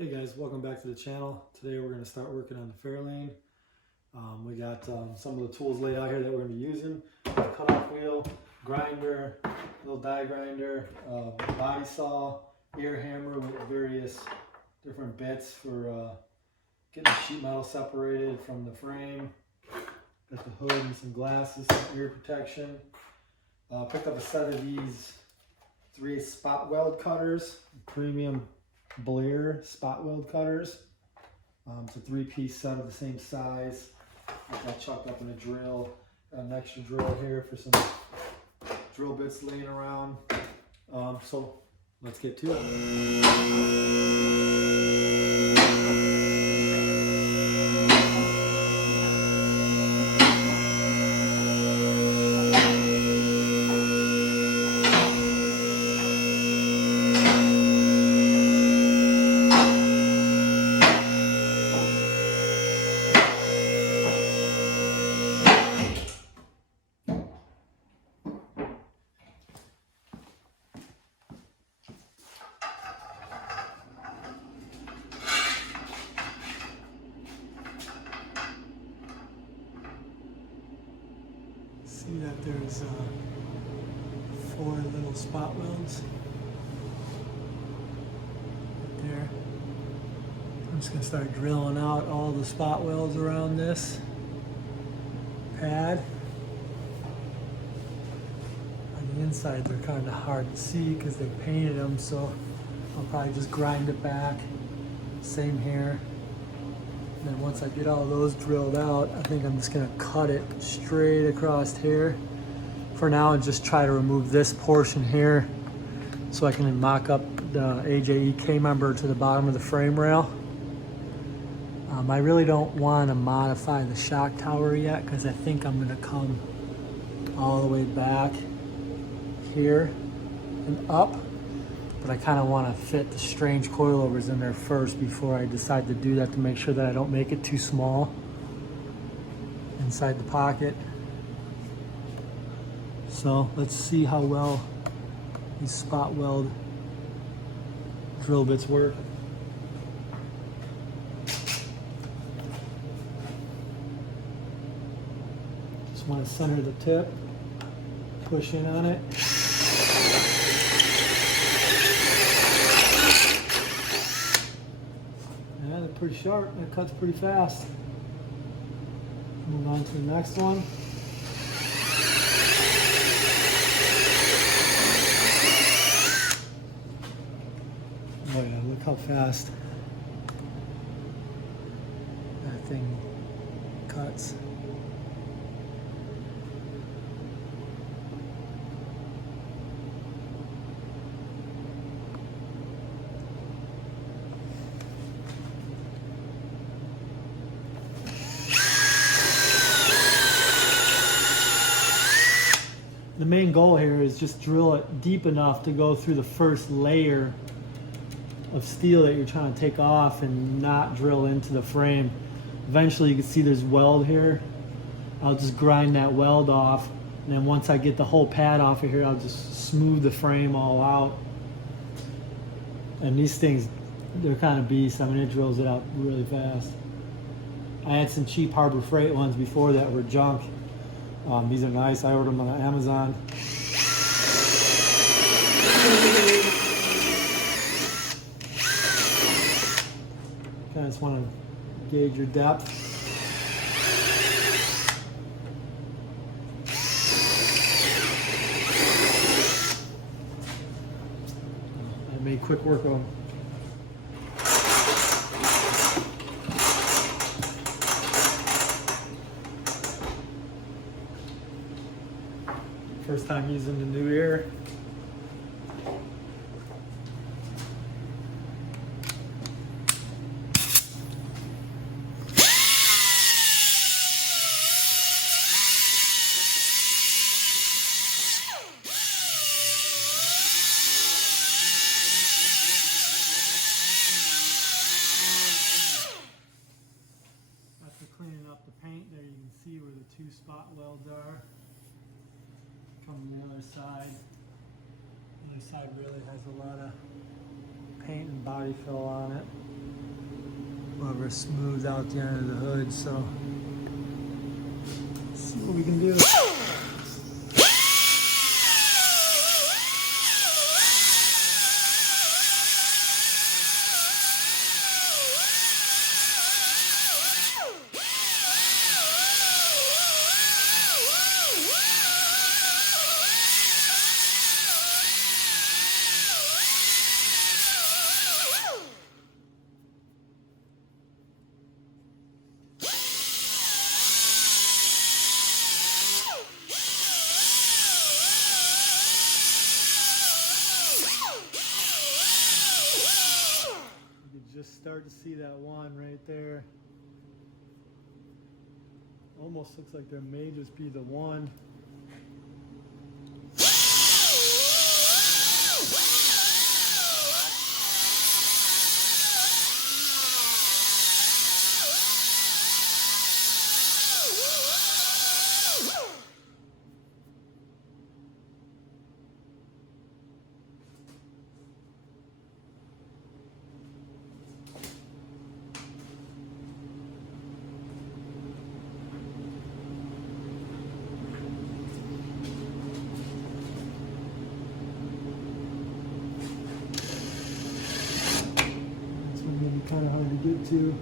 Hey guys, welcome back to the channel. Today we're going to start working on the Fairlane. We got some of the tools laid out here that we're going to be using. Cutoff wheel, grinder, little die grinder, body saw, air hammer with various different bits for getting the sheet metal separated from the frame. Got the hood and some glasses, some ear protection. Picked up a set of these 3 spot weld cutters, premium Blair spot weld cutters. It's a 3-piece set of the same size. I got chucked up in a drill. Got an extra drill here for some drill bits laying around. So let's get to it. See that there's 4 little spot welds right there. I'm just going to start drilling out all the spot welds around this pad. On the inside they're kind of hard to see because they painted them, so I'll probably just grind it back. Same here. And then once I get all those drilled out, I think I'm just going to cut it straight across here for now and just try to remove this portion here so I can mock up the AJE K-member to the bottom of the frame rail. I really don't want to modify the shock tower yet because I think I'm going to come all the way back here and up. But I kind of want to fit the strange coilovers in there first before I decide to do that, to make sure that I don't make it too small inside the pocket. So let's see how well these spot weld drill bits work. Just want to center the tip, push in on it. Yeah, they're pretty sharp. That cuts pretty fast. Move on to the next one. Oh yeah, look how fast that thing cuts. The main goal here is just drill it deep enough to go through the first layer of steel that you're trying to take off and not drill into the frame. Eventually you can see there's weld here. I'll just grind that weld off, and then once I get the whole pad off of here, I'll just smooth the frame all out. And these things, they're kind of beasts. I mean, it drills it out really fast. I had some cheap Harbor Freight ones before that were junk. These are nice. I ordered them on Amazon. I just want to gauge your depth. I made quick work of them. First time using the new ear. After cleaning up the paint there, you can see where the 2 spot welds are. From the other side. The other side really has a lot of paint and body fill on it. We'll ever smooth out the end of the hood, so let's see what we can do. Just start to see that one right there. Almost looks like there may just be the one. Kind of hard to get to.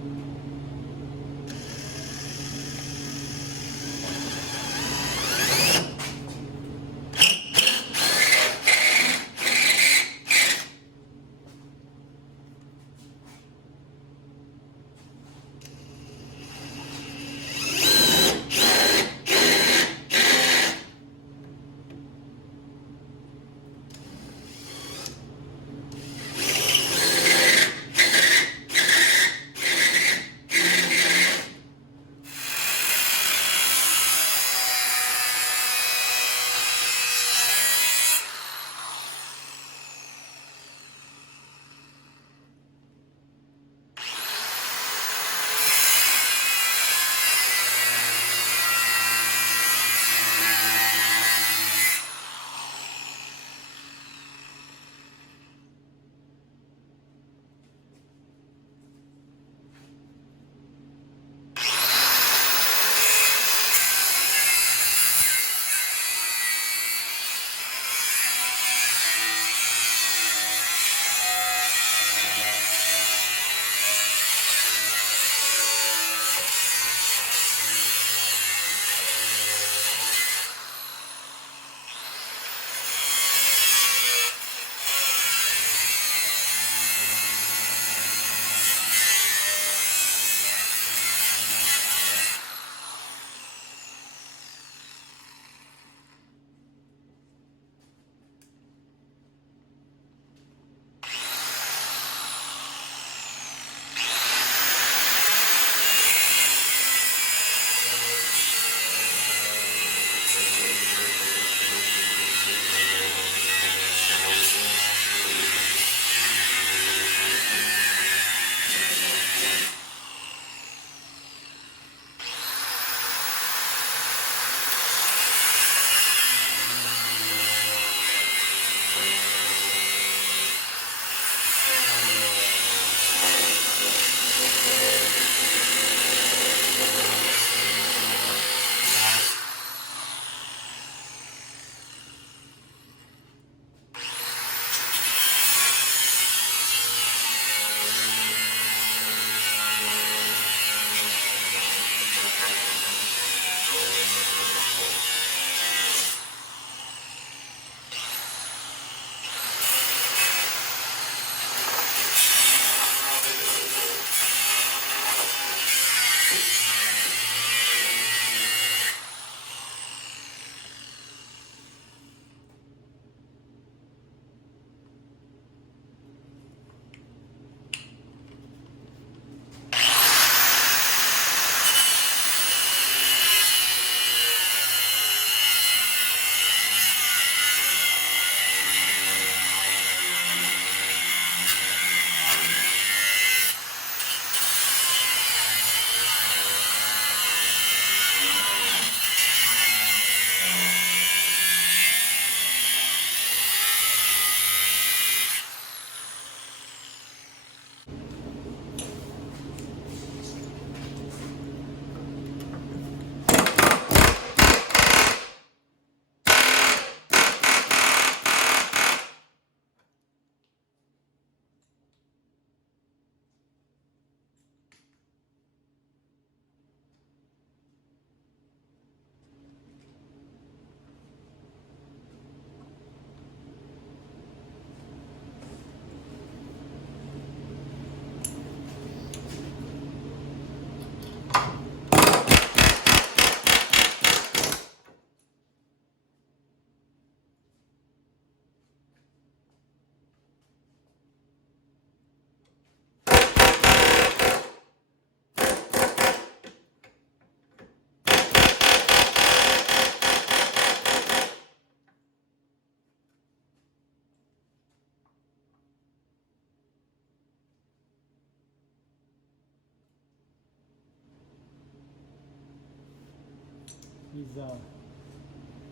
These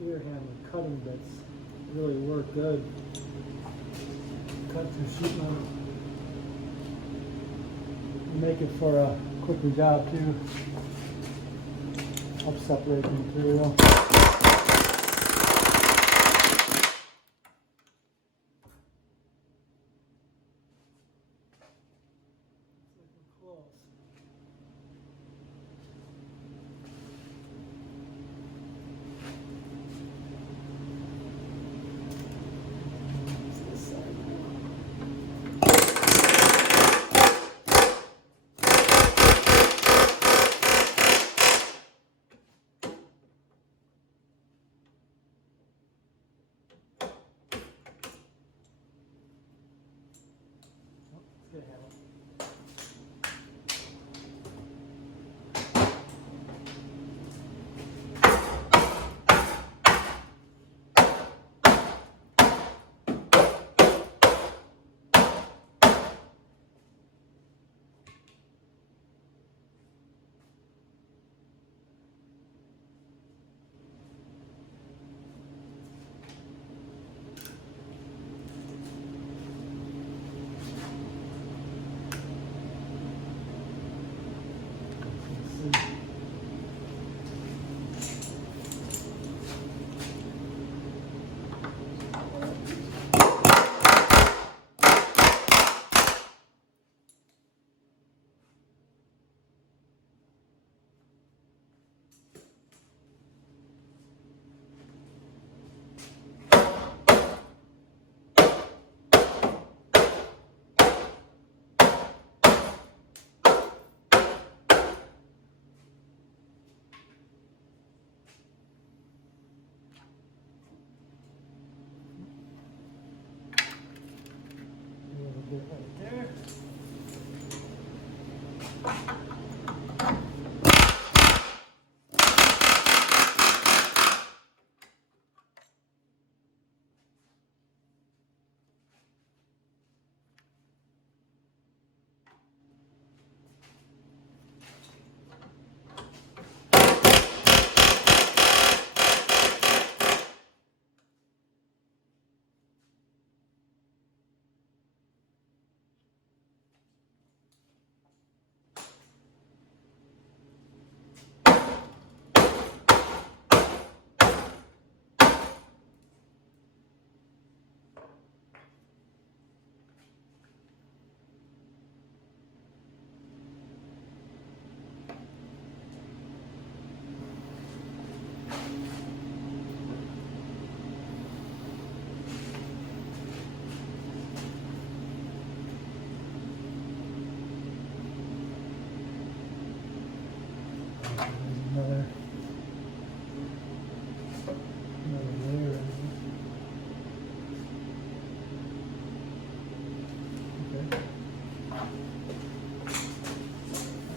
ear hammer cutting bits really work good. Cut through sheet metal. Make it for a quicker job too. Help separate the material. Close. Right there.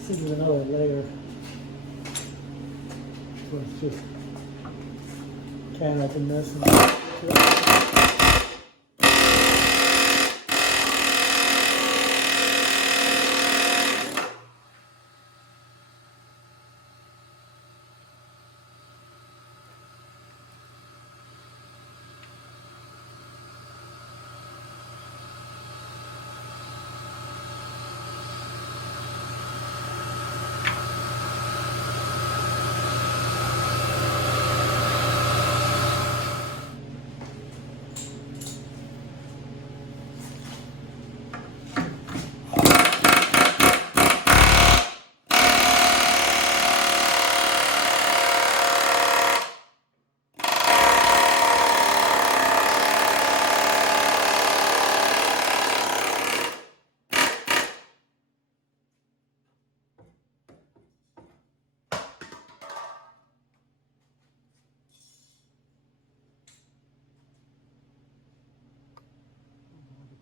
This is another layer, so it's just can open this and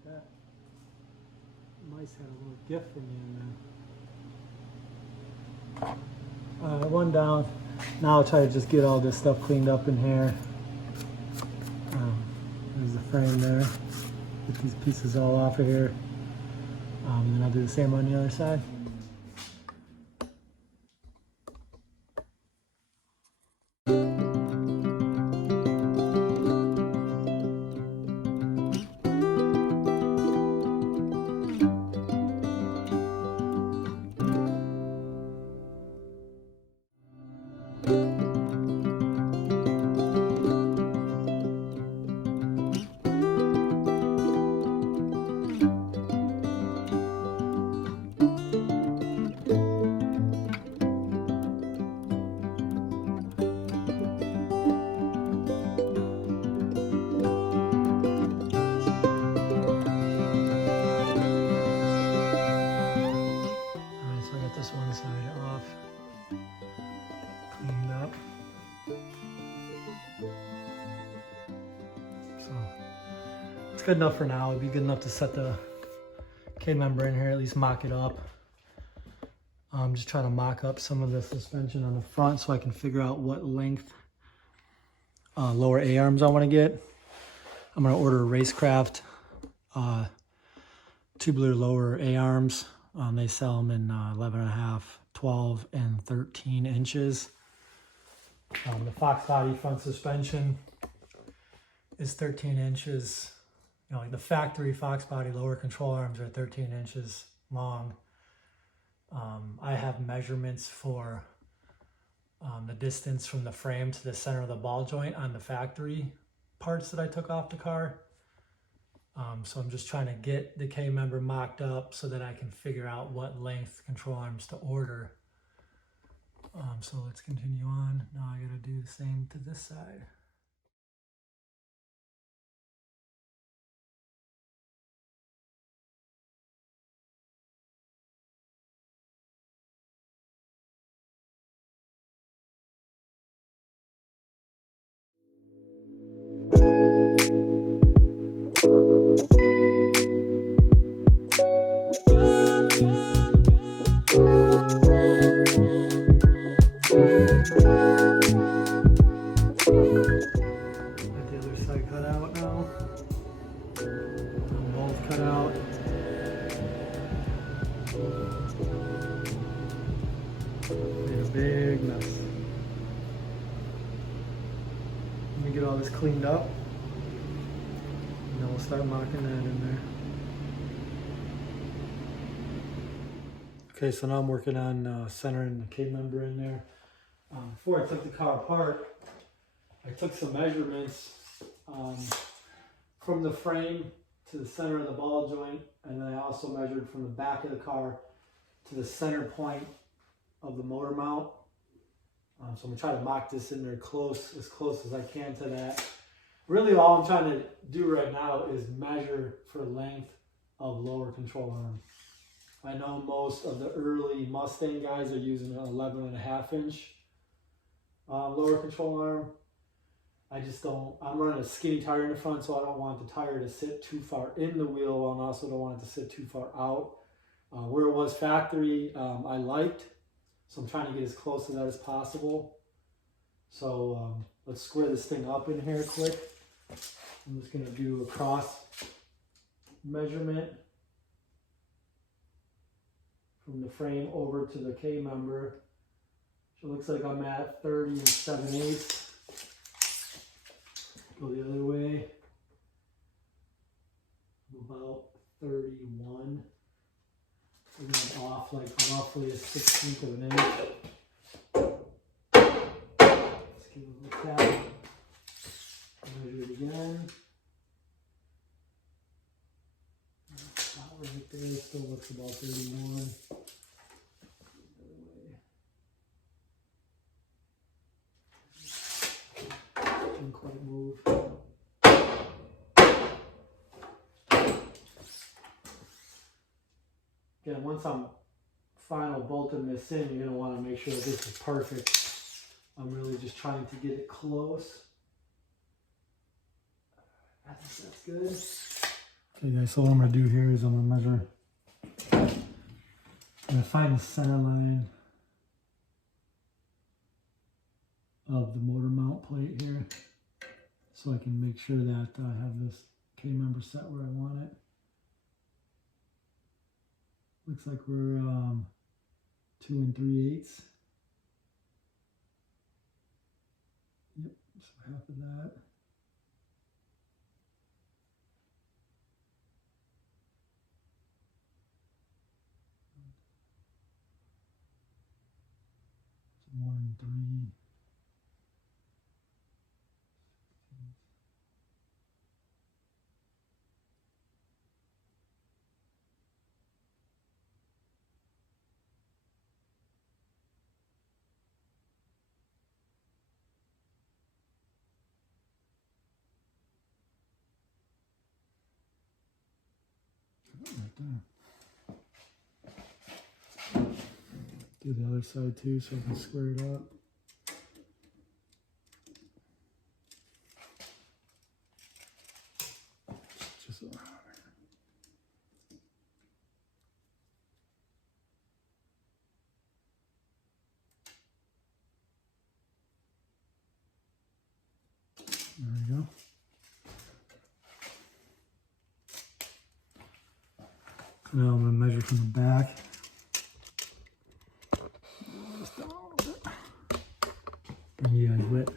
that. Mice had a little gift for me in there. One down. Now I'll try to just get all this stuff cleaned up in here. There's the frame there. Get these pieces all off of here. And then I'll do the same on the other side. This one side off, cleaned up. So it's good enough for now. It'd be good enough to set the K-member in here, at least mock it up. I'm just trying to mock up some of the suspension on the front so I can figure out what length lower A-arms I want to get. I'm going to order Racecraft tubular lower A-arms. They sell them in 11.5, 12, and 13 inches. The foxbody front suspension is 13 inches. You know, like the factory foxbody lower control arms are 13 inches long. I have measurements for the distance from the frame to the center of the ball joint on the factory parts that I took off the car. So I'm just trying to get the K-member mocked up so that I can figure out what length control arms to order. So let's continue on. Now I gotta do the same to this side. Big mess. Let me get all this cleaned up, and then we'll start mocking that in there. Okay, so now I'm working on centering the K-member in there. Before I took the car apart, I took some measurements from the frame to the center of the ball joint, and then I also measured from the back of the car to the center point of the motor mount. So I'm gonna try to mock this in there as close as I can to that. Really all I'm trying to do right now is measure for length of lower control arm. I know most of the early Mustang guys are using an 11.5 inch lower control arm. I just don't, I'm running a skinny tire in the front, so I don't want the tire to sit too far in the wheel, and also don't want it to sit too far out. Where it was factory, I liked. So I'm trying to get as close to that as possible. So let's square this thing up in here quick. I'm just gonna do a cross measurement from the frame over to the K-member. So it looks like I'm at 30 7/8. Go the other way. About 31. And then off like roughly a 1/16 of an inch. Let's give it a look at it. Measure it again. About right there, still looks about 31. Didn't quite move. Again, once I'm final bolting this in, you're going to want to make sure that this is perfect. I'm really just trying to get it close. I think that's good. Okay guys, so what I'm going to do here is I'm going to measure. I'm going to find the center line of the motor mount plate here, so I can make sure that I have this K-member set where I want it. Looks like we're 2 3/8. Yep, so half of that. So 1 3. Do the other side too so I can square it up. Just there we go. Now I'm going to measure from the back. Just down a little bit. And you guys wet.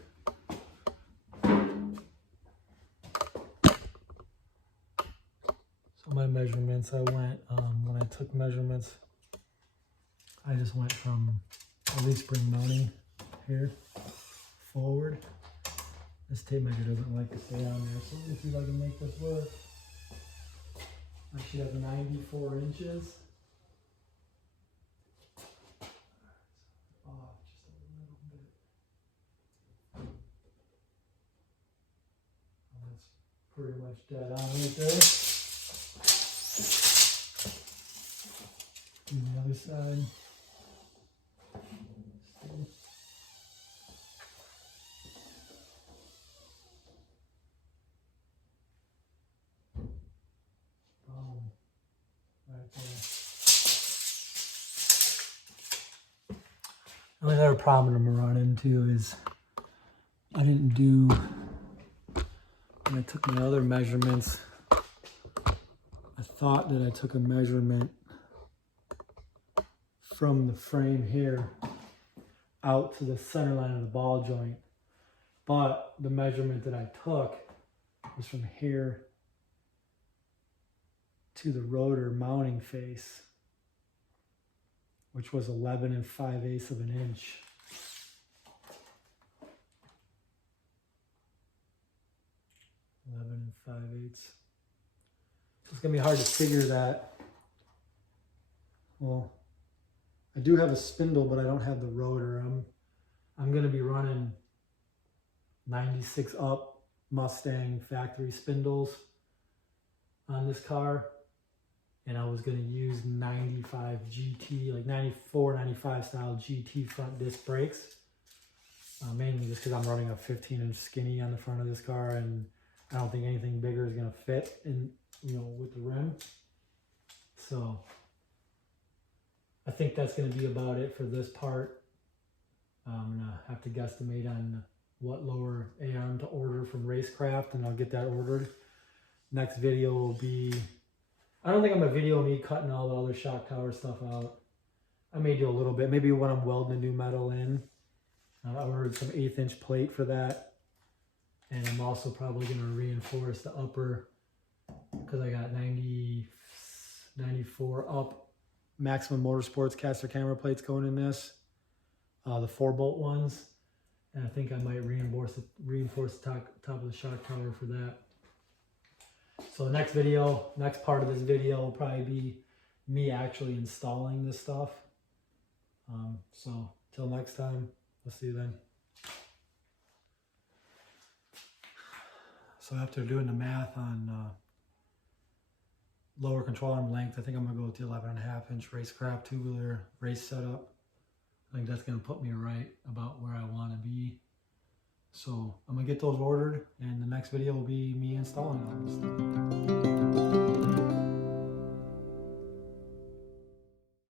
So my measurements, I went, when I took measurements, I just went from a leaf spring mounting here forward. This tape measure doesn't like to stay on there, so let me see if I can make this work. I should have 94 inches. Off just a little bit. Oh, that's pretty much dead on right there. Do the other side. The only other problem I'm gonna run into is I didn't do, when I took my other measurements, I thought that I took a measurement from the frame here out to the center line of the ball joint, but the measurement that I took was from here to the rotor mounting face, which was 11 5/8 of an inch. 11 5/8. So it's gonna be hard to figure that. Well, I do have a spindle, but I don't have the rotor. I'm gonna be running 96 up Mustang factory spindles on this car. And I was going to use 95 GT, like 94, 95 style GT front disc brakes. Mainly just because I'm running a 15-inch skinny on the front of this car, and I don't think anything bigger is going to fit in, with the rim. So I think that's going to be about it for this part. I'm going to have to guesstimate on what lower arm to order from Racecraft, and I'll get that ordered. Next video will be, I don't think I'm going to video me cutting all the other shock tower stuff out. I may do a little bit, maybe when I'm welding a new metal in. I ordered some 1/8-inch plate for that. And I'm also probably going to reinforce the upper, because I got 94 up Maximum Motorsports caster camera plates going in this. The 4-bolt ones. And I think I might reinforce the top of the shock tower for that. So the next part of this video will probably be me actually installing this stuff. So till next time, we'll see you then. So after doing the math on lower control arm length, I think I'm gonna go with the 11.5-inch Racecraft tubular race setup. I think that's gonna put me right about where I wanna be. So I'm gonna get those ordered, and the next video will be me installing all this stuff.